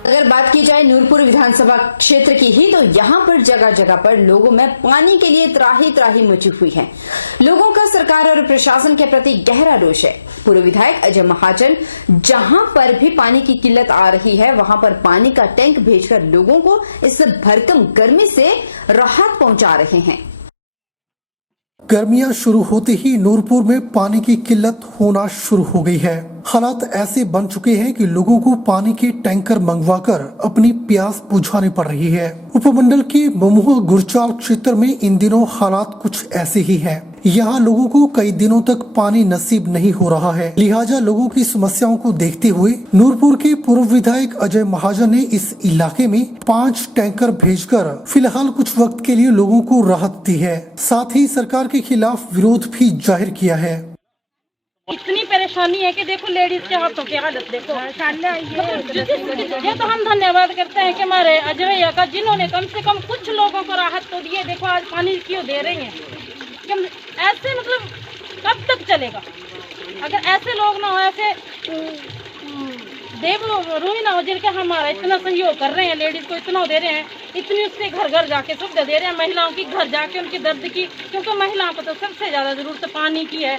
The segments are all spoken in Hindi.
अगर बात की जाए नूरपुर विधानसभा क्षेत्र की ही तो यहाँ पर जगह जगह पर लोगों में पानी के लिए त्राही त्राही मची हुई है। लोगों का सरकार और प्रशासन के प्रति गहरा रोष है। पूर्व विधायक अजय महाजन जहाँ पर भी पानी की किल्लत आ रही है वहाँ पर पानी का टैंक भेजकर लोगों को इस भरकम गर्मी से राहत पहुँचा रहे हैं। गर्मियां शुरू होते ही नूरपुर में पानी की किल्लत होना शुरू हो गई है। हालात ऐसे बन चुके हैं कि लोगों को पानी के टैंकर मंगवाकर अपनी प्यास बुझानी पड़ रही है। उपमंडल के ममुआ गुरचाल क्षेत्र में इन दिनों हालात कुछ ऐसे ही हैं। यहाँ लोगों को कई दिनों तक पानी नसीब नहीं हो रहा है। लिहाजा लोगों की समस्याओं को देखते हुए नूरपुर के पूर्व विधायक अजय महाजन ने इस इलाके में 5 टैंकर भेजकर फिलहाल कुछ वक्त के लिए लोगों को राहत दी है। साथ ही सरकार के खिलाफ विरोध भी जाहिर किया है। इतनी परेशानी है कि देखो लेडीज के हाथों की हालत देखो। ये तो हम धन्यवाद करते हैं कि हमारे अजय भैया का, जिन्होंने कम से कम कुछ लोगों को राहत तो दी है। देखो आज पानी क्यों दे रही हैं। ऐसे मतलब कब तक चलेगा? अगर ऐसे लोग ना हो, ऐसे देव रूही ना हो जिनके हमारा इतना सहयोग कर रहे हैं, लेडीज को इतना दे रहे हैं, इतनी उससे घर घर जाके सुविधा दे रहे हैं, महिलाओं की घर जाके उनके दर्द की, क्योंकि महिलाओं को तो सबसे ज़्यादा ज़रूरत पानी की है।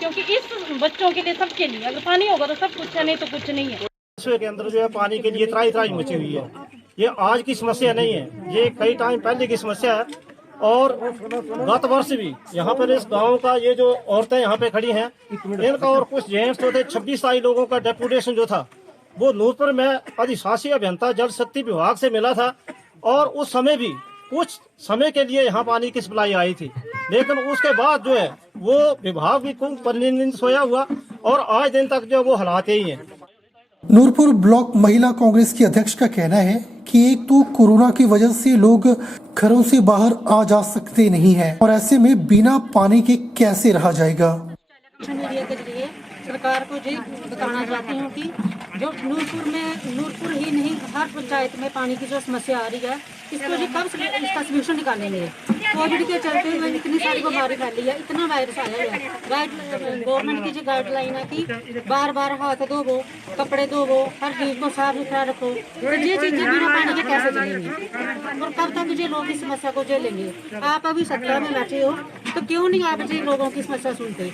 क्योंकि इस बच्चों के लिए, सबके लिए अगर पानी होगा तो सब कुछ है, नहीं तो कुछ नहीं है। के अंदर जो है पानी के लिए त्राही त्राही मची हुई है। ये आज की समस्या नहीं है, ये कई टाइम पहले की समस्या है। और गत वर्ष भी यहाँ पर इस गांव का ये जो औरतें यहाँ पे खड़ी हैं, इनका और कुछ जेंट्स जो थे 26 लोगों का डेपुटेशन जो था वो नूरपुर में अधिशासी अभियंता जल शक्ति विभाग से मिला था। और उस समय भी कुछ समय के लिए यहाँ पानी की सप्लाई आई थी, लेकिन उसके बाद जो है वो विभाग भी कुछ परिनिंदित सोया हुआ और आज दिन तक जो वो हालात यही है। नूरपुर ब्लॉक महिला कांग्रेस की अध्यक्ष का कहना है कि एक तो कोरोना की वजह से लोग घरों से बाहर आ जा सकते नहीं हैं और ऐसे में बिना पानी के कैसे रहा जाएगा। सरकार को जी बताना चाहती हूँ कि जो नूरपुर ही नहीं हर पंचायत में पानी की जो समस्या आ रही है, इसको जी कब इसका सोल्यूशन निकालेंगे। कोविड के चलते हुए इतनी सारी बीमारी फैली है, इतना वायरस आया है। गवर्नमेंट की जो गाइडलाइन है कि बार बार हाथ धोवो, कपड़े धोवो, हर चीज को साफ सुथरा रखो। तो ये चीजें बिना पानी के कैसे चलेंगी और कब तक जी लोग इस समस्या को झेलेंगे। आप अभी सत्ता में बैठे हो तो क्यों नहीं आप जी लोगों की समस्या सुनते।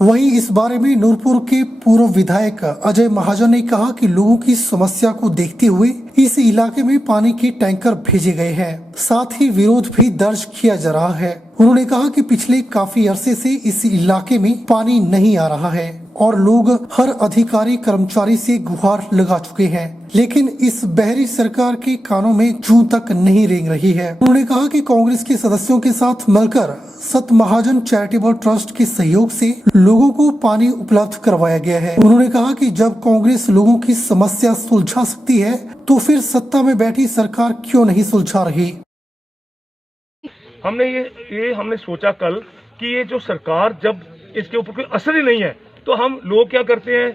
वहीं इस बारे में नूरपुर के पूर्व विधायक अजय महाजन ने कहा कि लोगों की समस्या को देखते हुए इस इलाके में पानी के टैंकर भेजे गए हैं। साथ ही विरोध भी दर्ज किया जा रहा है। उन्होंने कहा कि पिछले काफी अरसे से इस इलाके में पानी नहीं आ रहा है और लोग हर अधिकारी कर्मचारी से गुहार लगा चुके हैं, लेकिन इस बहरी सरकार के कानों में जूं तक नहीं रेंग रही है। उन्होंने कहा कि कांग्रेस के सदस्यों के साथ मिलकर सत महाजन चैरिटेबल ट्रस्ट के सहयोग से लोगों को पानी उपलब्ध करवाया गया है। उन्होंने कहा कि जब कांग्रेस लोगों की समस्या सुलझा सकती है तो फिर सत्ता में बैठी सरकार क्यों नहीं सुलझा रही। हमने सोचा कल कि ये जो सरकार जब इसके ऊपर कोई असर ही नहीं है तो हम लोग क्या करते हैं,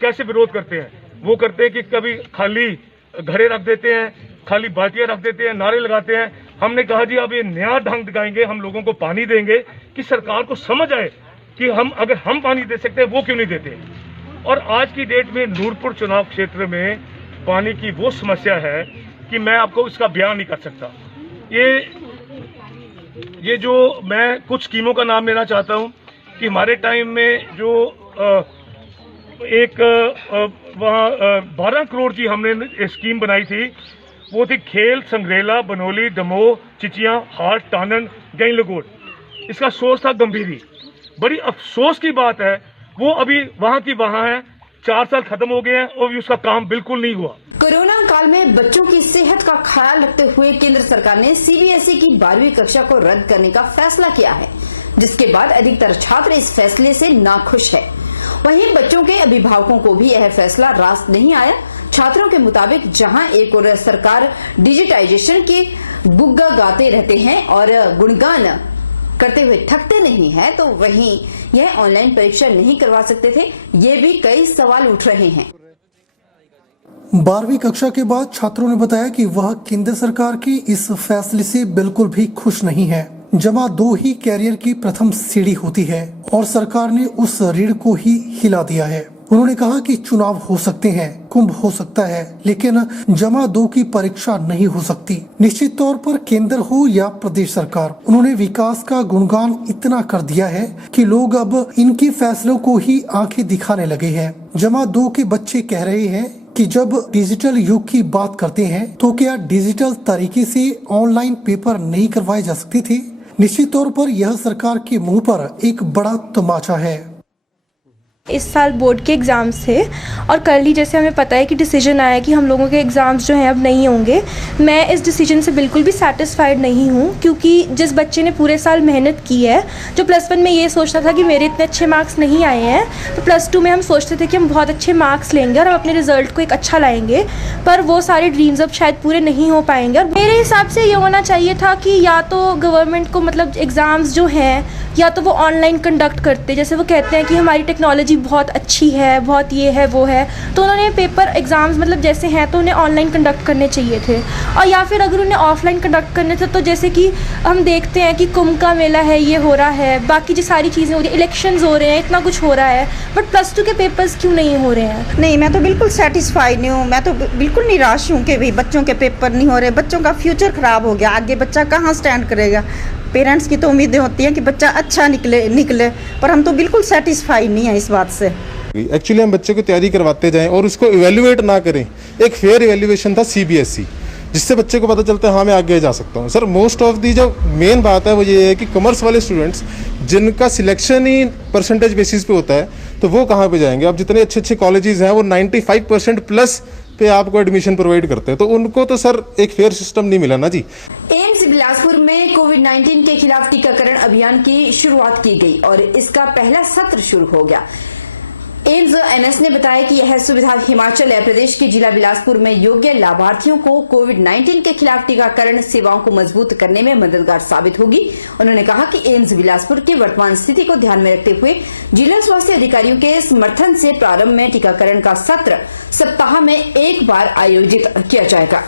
कैसे विरोध करते हैं। वो करते हैं कि कभी खाली घड़े रख देते हैं, खाली बाल्टियां रख देते हैं, नारे लगाते हैं। हमने कहा जी अब ये नया ढंग दिखाएंगे, हम लोगों को पानी देंगे कि सरकार को समझ आए कि अगर हम पानी दे सकते हैं वो क्यों नहीं देते। और आज की डेट में नूरपुर चुनाव क्षेत्र में पानी की वो समस्या है कि मैं आपको इसका बयान नहीं कर सकता। ये जो मैं कुछ स्कीमों का नाम लेना चाहता हूँ कि हमारे टाइम में जो वहाँ 12 करोड़ की हमने स्कीम बनाई थी, वो थी खेल, संग्रेला, बनोली, दमोह, चिचियाँ, हाट, टानन, गई लगोट। इसका सोर्स था गंभीरी। बड़ी अफसोस की बात है वो अभी वहाँ की वहाँ है, 4 साल खत्म हो गए हैं और भी उसका काम बिल्कुल नहीं हुआ। कोरोना काल में बच्चों की सेहत का ख्याल रखते हुए केंद्र सरकार ने सीबीएसई की 12वीं कक्षा को रद्द करने का फैसला किया है, जिसके बाद अधिकतर छात्र इस फैसले से नाखुश है। वहीं बच्चों के अभिभावकों को भी यह फैसला रास नहीं आया। छात्रों के मुताबिक जहां एक और सरकार डिजिटाइजेशन के गुग्गा गाते रहते हैं और गुणगान करते हुए थकते नहीं है, तो वहीं यह ऑनलाइन परीक्षा नहीं करवा सकते थे। ये भी कई सवाल उठ रहे हैं। 12वीं कक्षा के बाद छात्रों ने बताया कि वह केंद्र सरकार के इस फैसले से बिल्कुल भी खुश नहीं है। जमा 2 ही कैरियर की प्रथम सीढ़ी होती है और सरकार ने उस रीढ़ को ही हिला दिया है। उन्होंने कहा कि चुनाव हो सकते हैं, कुंभ हो सकता है, लेकिन जमा 2 की परीक्षा नहीं हो सकती, निश्चित तौर पर केंद्र हो या प्रदेश सरकार। उन्होंने विकास का गुणगान इतना कर दिया है कि लोग अब इनके फैसलों को ही आंखें दिखाने लगे हैं। जमा 2 के बच्चे कह रहे हैं कि जब डिजिटल युग की बात करते हैं तो क्या डिजिटल तरीके से ऑनलाइन पेपर नहीं करवाए जा सकते थे? निश्चित तौर पर यह सरकार के मुंह पर एक बड़ा तमाचा है। इस साल बोर्ड के एग्ज़ाम्स थे और कल ही जैसे हमें पता है कि डिसीजन आया कि हम लोगों के एग्ज़ाम्स जो हैं अब नहीं होंगे। मैं इस डिसीजन से बिल्कुल भी सेटिस्फाइड नहीं हूँ, क्योंकि जिस बच्चे ने पूरे साल मेहनत की है, जो +1 में ये सोचता था कि मेरे इतने अच्छे मार्क्स नहीं आए हैं, तो +2 में हम सोचते थे कि हम बहुत अच्छे मार्क्स लेंगे और हम अपने रिजल्ट को एक अच्छा लाएंगे, पर वो सारे ड्रीम्स अब शायद पूरे नहीं हो पाएंगे। और मेरे हिसाब से ये होना चाहिए था कि या तो गवर्नमेंट को मतलब एग्ज़ाम्स जो हैं या तो वो ऑनलाइन कंडक्ट करते, जैसे वो कहते हैं कि हमारी टेक्नोलॉजी बहुत अच्छी है, बहुत ये है वो है, तो उन्होंने पेपर एग्ज़ाम्स मतलब जैसे हैं तो उन्हें ऑनलाइन कंडक्ट करने चाहिए थे। और या फिर अगर उन्हें ऑफलाइन कंडक्ट करने थे तो जैसे कि हम देखते हैं कि कुंभ का मेला है, ये हो रहा है, बाकी जो सारी चीज़ें हो रही है, इलेक्शंस हो रहे हैं, इतना कुछ हो रहा है, बट +2 के पेपर्स क्यों नहीं हो रहे हैं? नहीं, मैं तो बिल्कुल सेटिस्फाइड नहीं हूँ। मैं तो बिल्कुल निराश हूँ कि भाई बच्चों के पेपर नहीं हो रहे, बच्चों का फ्यूचर ख़राब हो गया, आगे बच्चा कहाँ स्टैंड करेगा। पेरेंट्स की तो उम्मीदें होती हैं कि बच्चा अच्छा निकले, पर हम तो बिल्कुल सेटिस्फाइड नहीं है इस बात से। एक्चुअली हम बच्चे को तैयारी करवाते जाएं और उसको इवेल्युएट ना करें। एक फेयर इवेल्युएशन था CBSE, जिससे बच्चे को पता चलता है हाँ मैं आगे जा सकता हूँ। सर मोस्ट ऑफ दी जो मेन बात है वो ये है कि कॉमर्स वाले स्टूडेंट्स जिनका सिलेक्शन ही परसेंटेज बेसिस पे होता है, तो वो कहाँ पे जाएंगे? अब जितने अच्छे कॉलेजेस हैं वो 95% प्लस पे आपको एडमिशन प्रोवाइड करते हैं, तो उनको तो सर एक फेयर सिस्टम नहीं मिला ना जी। एम्स बिलासपुर में कोविड-19 के खिलाफ टीकाकरण अभियान की शुरुआत की गई और इसका पहला सत्र शुरू हो गया। एम्स MS ने बताया कि यह सुविधा हिमाचल प्रदेश के जिला बिलासपुर में योग्य लाभार्थियों को कोविड-19 के खिलाफ टीकाकरण सेवाओं को मजबूत करने में मददगार साबित होगी। उन्होंने कहा कि एम्स बिलासपुर की वर्तमान स्थिति को ध्यान में रखते हुए जिला स्वास्थ्य अधिकारियों के समर्थन से प्रारंभ में टीकाकरण का सत्र सप्ताह में एक बार आयोजित किया जाएगा।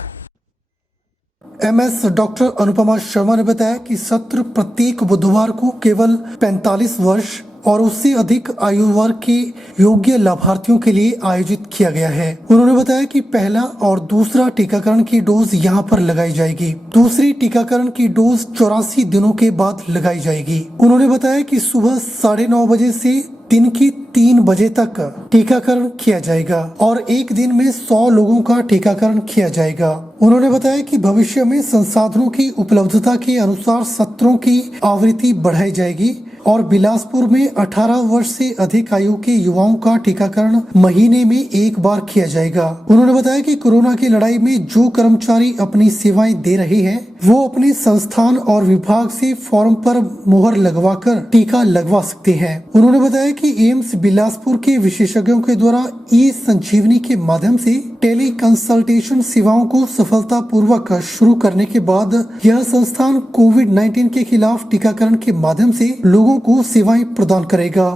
MS डॉक्टर अनुपमा शर्मा ने बताया कि सत्र प्रत्येक बुधवार को केवल 45 वर्ष और उससे अधिक आयु वर्ग के योग्य लाभार्थियों के लिए आयोजित किया गया है। उन्होंने बताया कि पहला और दूसरा टीकाकरण की डोज यहां पर लगाई जाएगी। दूसरी टीकाकरण की डोज 84 दिनों के बाद लगाई जाएगी। उन्होंने बताया कि सुबह 9:30 बजे से दिन की 3 बजे तक टीकाकरण किया जाएगा और एक दिन में 100 लोगों का टीकाकरण किया जाएगा। उन्होंने बताया कि भविष्य में संसाधनों की उपलब्धता के अनुसार सत्रों की आवृत्ति बढ़ाई जाएगी और बिलासपुर में 18 वर्ष से अधिक आयु के युवाओं का टीकाकरण महीने में एक बार किया जाएगा। उन्होंने बताया कि कोरोना की लड़ाई में जो कर्मचारी अपनी सेवाएं दे रहे हैं वो अपने संस्थान और विभाग से फॉर्म पर मुहर लगवाकर टीका लगवा सकते हैं। उन्होंने बताया कि एम्स बिलासपुर के विशेषज्ञों के द्वारा ई-संजीवनी के माध्यम से टेली कंसल्टेशन सेवाओं को सफलतापूर्वक शुरू करने के बाद यह संस्थान कोविड-19 के खिलाफ टीकाकरण के माध्यम से लोगों को सेवाएं प्रदान करेगा।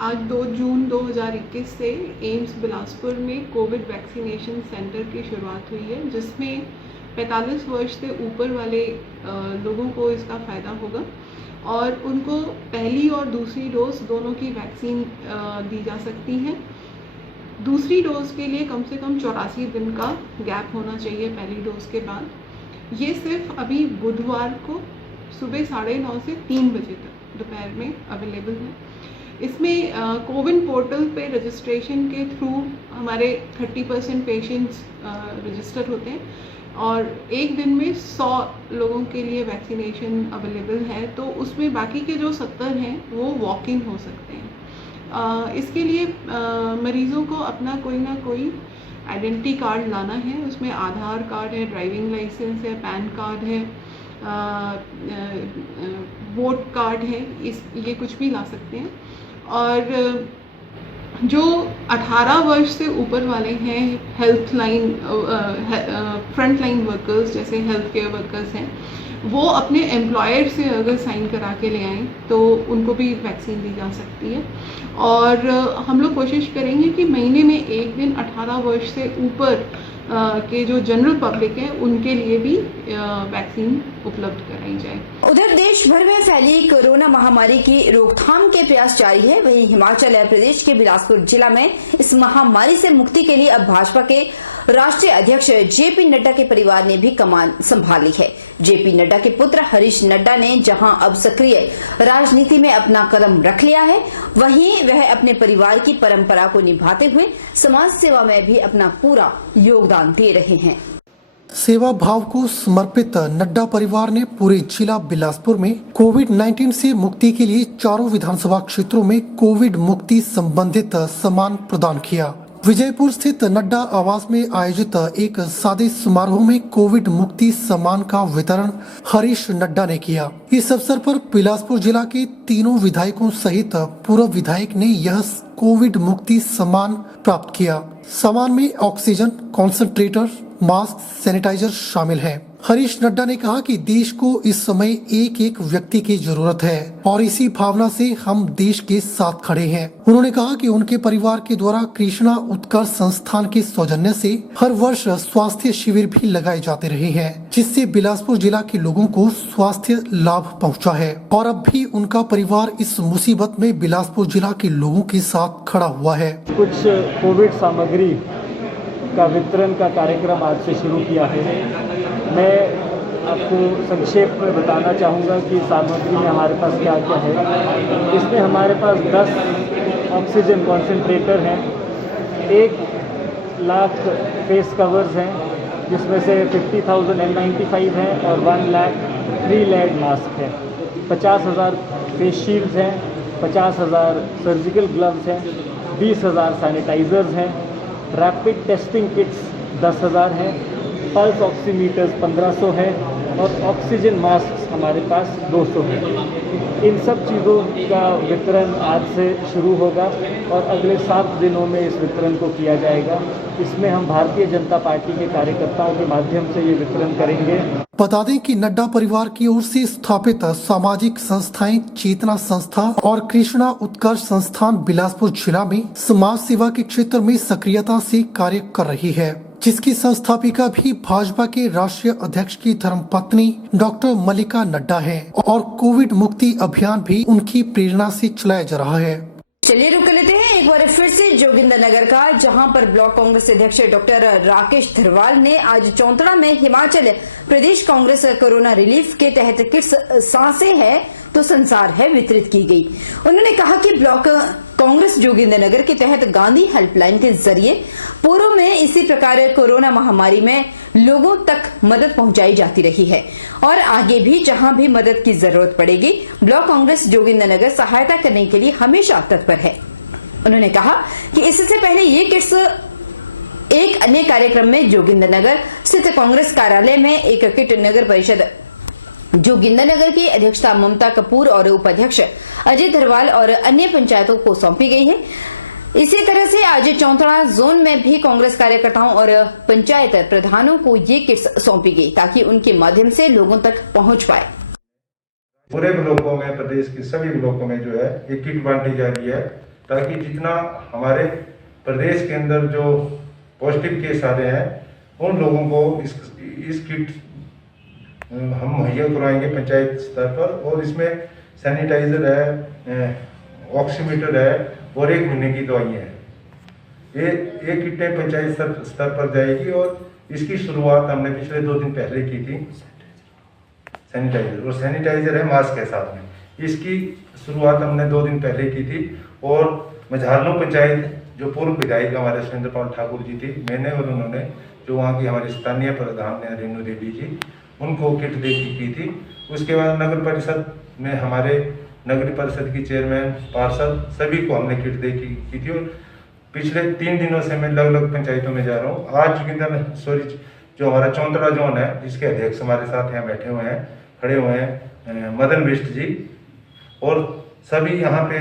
आज 2 जून 2021 से एम्स बिलासपुर में कोविड वैक्सीनेशन सेंटर की शुरुआत हुई है, जिसमें 45 वर्ष से ऊपर वाले लोगों को इसका फ़ायदा होगा और उनको पहली और दूसरी डोज दोनों की वैक्सीन दी जा सकती है। दूसरी डोज के लिए कम से कम 84 दिन का गैप होना चाहिए पहली डोज के बाद। ये सिर्फ अभी बुधवार को सुबह 9:30 से 3 बजे तक दोपहर में अवेलेबल है। इसमें कोविन पोर्टल पे रजिस्ट्रेशन के थ्रू हमारे 30% पेशेंट्स रजिस्टर होते हैं और एक दिन में 100 लोगों के लिए वैक्सीनेशन अवेलेबल है, तो उसमें बाकी के जो 70 हैं वो वॉक इन हो सकते हैं। इसके लिए मरीज़ों को अपना कोई ना कोई आइडेंटिटी कार्ड लाना है। उसमें आधार कार्ड है, ड्राइविंग लाइसेंस है, पैन कार्ड है, वोट कार्ड है, ये कुछ भी ला सकते हैं। और जो 18 वर्ष से ऊपर वाले हैं, health line front line workers जैसे हेल्थ केयर वर्कर्स हैं, वो अपने एम्प्लॉयर से अगर साइन करा के ले आएँ तो उनको भी वैक्सीन दी जा सकती है। और हम लोग कोशिश करेंगे कि महीने में एक दिन 18 वर्ष से ऊपर के जो जनरल पब्लिक है उनके लिए भी वैक्सीन उपलब्ध कराई जाए। उधर देश भर में फैली कोरोना महामारी की रोकथाम के प्रयास जारी है। वहीं हिमाचल प्रदेश के बिलासपुर जिला में इस महामारी से मुक्ति के लिए अब भाजपा के राष्ट्रीय अध्यक्ष जेपी नड्डा के परिवार ने भी कमान संभाली है। जेपी नड्डा के पुत्र हरीश नड्डा ने जहां अब सक्रिय राजनीति में अपना कदम रख लिया है, वहीं वह अपने परिवार की परंपरा को निभाते हुए समाज सेवा में भी अपना पूरा योगदान दे रहे हैं। सेवा भाव को समर्पित नड्डा परिवार ने पूरे जिला बिलासपुर में कोविड-19 से मुक्ति के लिए चारों विधानसभा क्षेत्रों में कोविड मुक्ति संबंधित सम्मान प्रदान किया। विजयपुर स्थित नड्डा आवास में आयोजित एक सादे समारोह में कोविड मुक्ति सम्मान का वितरण हरीश नड्डा ने किया। इस अवसर पर बिलासपुर जिला के तीनों विधायकों सहित पूर्व विधायक ने यह कोविड मुक्ति सम्मान प्राप्त किया। सम्मान में ऑक्सीजन कॉन्सेंट्रेटर, मास्क, सैनिटाइजर शामिल है। हरीश नड्डा ने कहा कि देश को इस समय एक एक व्यक्ति की जरूरत है और इसी भावना से हम देश के साथ खड़े हैं। उन्होंने कहा कि उनके परिवार के द्वारा कृष्णा उत्कर्ष संस्थान के सौजन्य से हर वर्ष स्वास्थ्य शिविर भी लगाए जाते रहे हैं, जिससे बिलासपुर जिला के लोगों को स्वास्थ्य लाभ पहुंचा है और अब भी उनका परिवार इस मुसीबत में बिलासपुर जिला के लोगों के साथ खड़ा हुआ है। कुछ कोविड सामग्री का वितरण का कार्यक्रम आज से शुरू किया है। मैं आपको संक्षेप में बताना चाहूँगा कि सामग्री में हमारे पास क्या क्या है। इसमें हमारे पास 10 ऑक्सीजन कॉन्सेंट्रेटर हैं, 1 लाख फेस कवर्स हैं, जिसमें से 50,000 N95 हैं और 1 लाख 3 लेड मास्क है, 50,000 फेस शील्ड्स हैं, 50,000 सर्जिकल ग्लव्स हैं, 20,000 सैनिटाइजर्स हैं, रैपिड टेस्टिंग किट्स 10,000 हैं, पल्स ऑक्सीमीटर्स 1500 हैं और ऑक्सीजन मास्क हमारे पास 200 हैं। इन सब चीज़ों का वितरण आज से शुरू होगा और अगले 7 दिनों में इस वितरण को किया जाएगा। इसमें हम भारतीय जनता पार्टी के कार्यकर्ताओं के माध्यम से ये वितरण करेंगे। बता दें कि नड्डा परिवार की ओर से स्थापित सामाजिक संस्थाएं चेतना संस्था और कृष्णा उत्कर्ष संस्थान बिलासपुर जिला में समाज सेवा के क्षेत्र में सक्रियता से कार्य कर रही है, जिसकी संस्थापिका भी भाजपा के राष्ट्रीय अध्यक्ष की धर्मपत्नी डॉक्टर मल्लिका नड्डा हैं और कोविड मुक्ति अभियान भी उनकी प्रेरणा से चलाया जा रहा है। चलिए रुक लेते हैं एक बार फिर से जोगिंद्रनगर का, जहां पर ब्लॉक कांग्रेस अध्यक्ष डॉक्टर राकेश धरवाल ने आज चौंतड़ा में हिमाचल प्रदेश कांग्रेस कोरोना रिलीफ के तहत किट्स सांसें है तो संसार है वितरित की गई। उन्होंने कहा कि ब्लॉक कांग्रेस जोगिंद्रनगर के तहत गांधी हेल्पलाइन के जरिए पूर्व में इसी प्रकार कोरोना महामारी में लोगों तक मदद पहुंचाई जाती रही है और आगे भी जहां भी मदद की जरूरत पड़ेगी ब्लॉक कांग्रेस जोगिंद्रनगर सहायता करने के लिए हमेशा तत्पर है। उन्होंने कहा कि इससे पहले ये किट्स एक अन्य कार्यक्रम में जोगिंद्रनगर स्थित कांग्रेस कार्यालय में एक किट नगर परिषद जोगिंद्रनगर की अध्यक्षता ममता कपूर और उपाध्यक्ष अजय धरवाल और अन्य पंचायतों को सौंपी गई है। इसी तरह से आज चौंतड़ा जोन में भी कांग्रेस कार्यकर्ताओं और पंचायत प्रधानों को ये किट्स सौंपी गई ताकि उनके माध्यम से लोगों तक पहुंच पाए। पूरे ब्लॉकों में, प्रदेश के सभी ब्लॉकों में जो है ये किट बांटी जा रही है ताकि जितना हमारे प्रदेश के अंदर जो पॉजिटिव केस आ रहे हैं उन लोगों को इस किट हम मुहैया करवाएंगे पंचायत स्तर पर। और इसमें सैनिटाइजर है, ऑक्सीमीटर है और 1 महीने की दवाइयाँ हैं। ये किटें पंचायत स्तर पर जाएगी और इसकी शुरुआत हमने पिछले 2 दिन पहले की थी। सैनिटाइजर है, मास्क है साथ में। इसकी शुरुआत हमने 2 दिन पहले की थी और मझारनो पंचायत जो पूर्व विधायक हमारे सुरेंद्र पाल ठाकुर जी थी, मैंने और उन्होंने जो वहाँ की हमारी स्थानीय प्रधान है रेणु देवी जी, उनको किट दे की थी। उसके बाद नगर परिषद में हमारे नगर परिषद की चेयरमैन, पार्षद सभी को हमने किट दे की थी। और पिछले 3 दिनों से मैं अलग-अलग पंचायतों में जा रहा हूँ। आज जो हमारा चौंतड़ा जोन है जिसके अध्यक्ष हमारे साथ यहाँ बैठे हुए हैं, खड़े हुए हैं मदन बिष्ट जी, और सभी यहाँ पे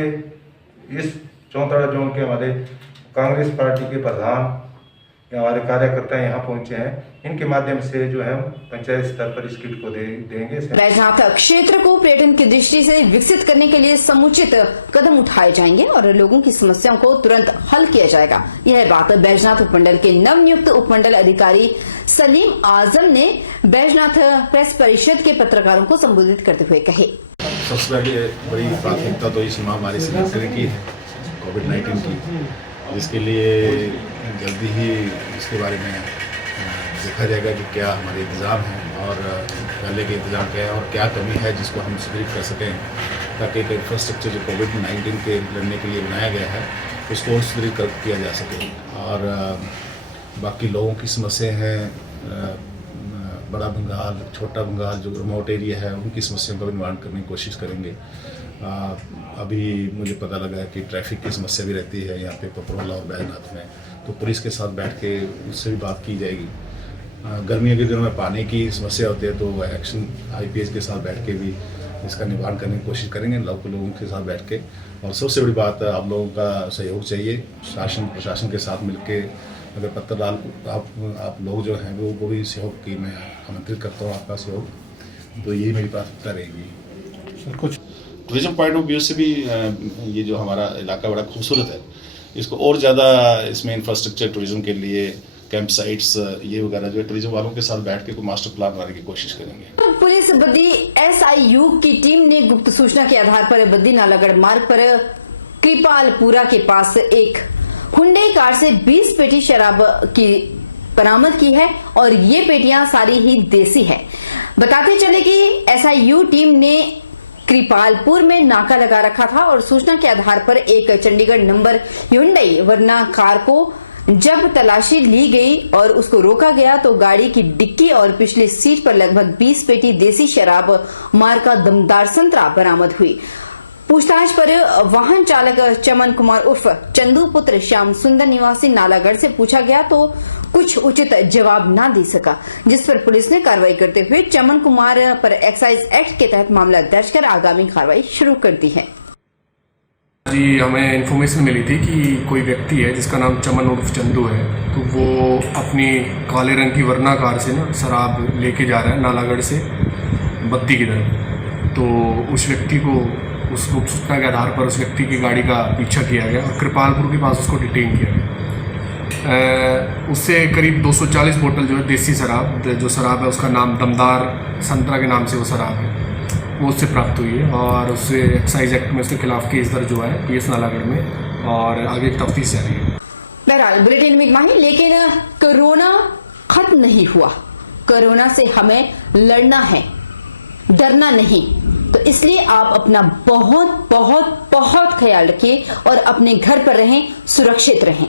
इस चौंतड़ा जोन के हमारे कांग्रेस पार्टी के प्रधान हमारे कार्यकर्ता यहाँ पहुंचे हैं, इनके माध्यम से जो है हम पंचायत स्तर पर इस किट को देंगे। बैजनाथ क्षेत्र को पर्यटन की दृष्टि से विकसित करने के लिए समुचित कदम उठाए जाएंगे और लोगों की समस्याओं को तुरंत हल किया जाएगा। यह बात बैजनाथ उपमंडल के नवनियुक्त उपमंडल अधिकारी सलीम आजम ने बैजनाथ प्रेस परिषद के पत्रकारों को संबोधित करते हुए कहे। सबसे पहले बड़ी प्राथमिकता तो इस महामारी से निपटने की है, कोविड-19 की, जिसके लिए जल्दी ही इसके बारे में देखा जाएगा कि क्या हमारे इंतज़ाम हैं और पहले के इंतज़ाम क्या है और क्या कमी है जिसको हम सुदृढ़ कर सकें, ताकि एक इंफ्रास्ट्रक्चर जो कोविड-19 के लड़ने के लिए बनाया गया है उसको सुदृढ़ किया जा सके। और बाकी लोगों की समस्याएं हैं, बड़ा बंगाल, छोटा बंगाल जो रिमोट एरिया है उनकी समस्याओं का भी निवारण करने की कोशिश करेंगे। अभी मुझे पता लगा है कि ट्रैफिक की समस्या भी रहती है यहाँ पे पपरोला और बैजनाथ में, तो पुलिस के साथ बैठ के उससे भी बात की जाएगी। गर्मियों के दिनों में पानी की समस्या होती है तो एक्शन IPS के साथ बैठ के भी इसका निवारण करने की कोशिश करेंगे लोगों के साथ बैठ के। और सबसे बड़ी बात है, आप लोगों का सहयोग चाहिए, शासन प्रशासन के साथ मिलके अगर पत्रकार आप लोग जो हैं वो भी सहयोग की मैं आमंत्रित करता हूँ आपका सहयोग, तो यही मेरी प्राथमिकता रहेगी। कुछ टूरिज्म पॉइंट ऑफ व्यू से भी ये जो हमारा इलाका बड़ा खूबसूरत है, इसको और ज़्यादा इसमें इंफ्रास्ट्रक्चर टूरिज्म के लिए कैंप साइट्स ये वगैरह जो है टूरिज्म वालों के साथ बैठ के कोई मास्टर प्लान बनाने की कोशिश करेंगे। पुलिस बद्दी SIU की टीम ने गुप्त सूचना के आधार पर बद्दी नालागढ़ मार्ग पर कृपालपुरा के पास एक हुंडई कार से 20 पेटी शराब की बरामद की है और ये पेटियां सारी ही देसी है। बताते चले कि SIU टीम ने कृपालपुर में नाका लगा रखा था और सूचना के आधार पर एक Chandigarh number Hyundai Verna car को जब तलाशी ली गई और उसको रोका गया तो गाड़ी की डिक्की और पिछली सीट पर लगभग 20 पेटी देसी शराब मार्का दमदार संतरा बरामद हुई। पूछताछ पर वाहन चालक चमन कुमार उर्फ चंदू पुत्र श्याम सुंदर निवासी नालागढ़ से पूछा गया तो कुछ उचित जवाब ना दे सका, जिस पर पुलिस ने कार्रवाई करते हुए चमन कुमार पर एक्साइज एक्ट के तहत मामला दर्ज कर आगामी कार्रवाई शुरू कर दी है। जी, हमें इन्फॉर्मेशन मिली थी कि कोई व्यक्ति है जिसका नाम चमन उर्फ चंदू है, तो वो अपनी काले रंग की वरना कार से ना शराब लेके जा रहा है नालागढ़ से बद्दी की तरफ। तो उस व्यक्ति को उस गुप्त सूचना के आधार पर उस व्यक्ति की गाड़ी का पीछा किया गया और कृपालपुर के पास उसको डिटेन किया गया। उससे करीब 240 बोतल जो है देसी शराब, जो शराब है उसका नाम दमदार संतरा के नाम से वो शराब है, वो उससे प्राप्त हुई है और उससे एक्साइज एक्ट में उसके खिलाफ केस दर्ज हुआ है PS नालागढ़ में और आगे तफ्तीश जारी है। बहरहाल बुलेटिन में इतना ही, लेकिन कोरोना खत्म नहीं हुआ। कोरोना से हमें लड़ना है, डरना नहीं। तो इसलिए आप अपना बहुत बहुत बहुत ख्याल रखिए और अपने घर पर रहें, सुरक्षित रहें।